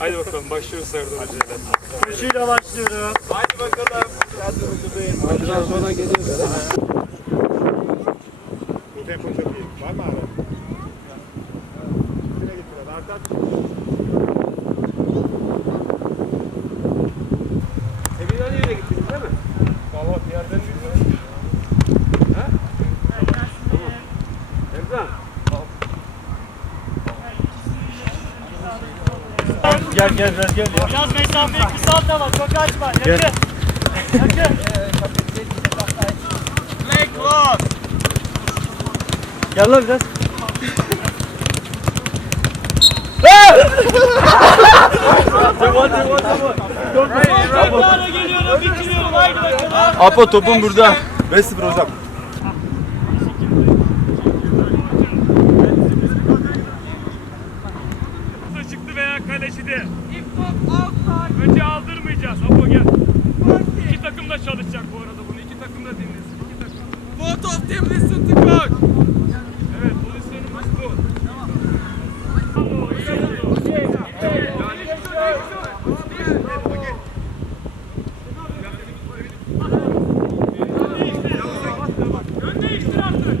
Haydi bakalım başlıyoruz Serdar Hoca'yla. Koşuyla başlıyorum. Haydi bakalım. Biraz sonra geliyoruz. Bu tempo çok iyi. Var mı abi? Üstüne git biraz. Arka Emin nereye gittiniz değil mi? Valla bir yerden bilmiyorum. Ha? Emrah. Gel gel gel gel. Biraz mesafeyi kısalt ama çok açma. Yakın. Yakın. Gel lan biraz. Tekrara geliyorum, bitiriyorum. Haydi bakalım. Apo topun burada. 5-0 hocam. kalecidir. Önce aldırmayacağız. Apo gel. İki takım da çalışacak bu arada bunu. İki takım da dinlesin. İki takım. Both of them listen to God. Evet pozisyonumuz bu. Önde değiştir artık.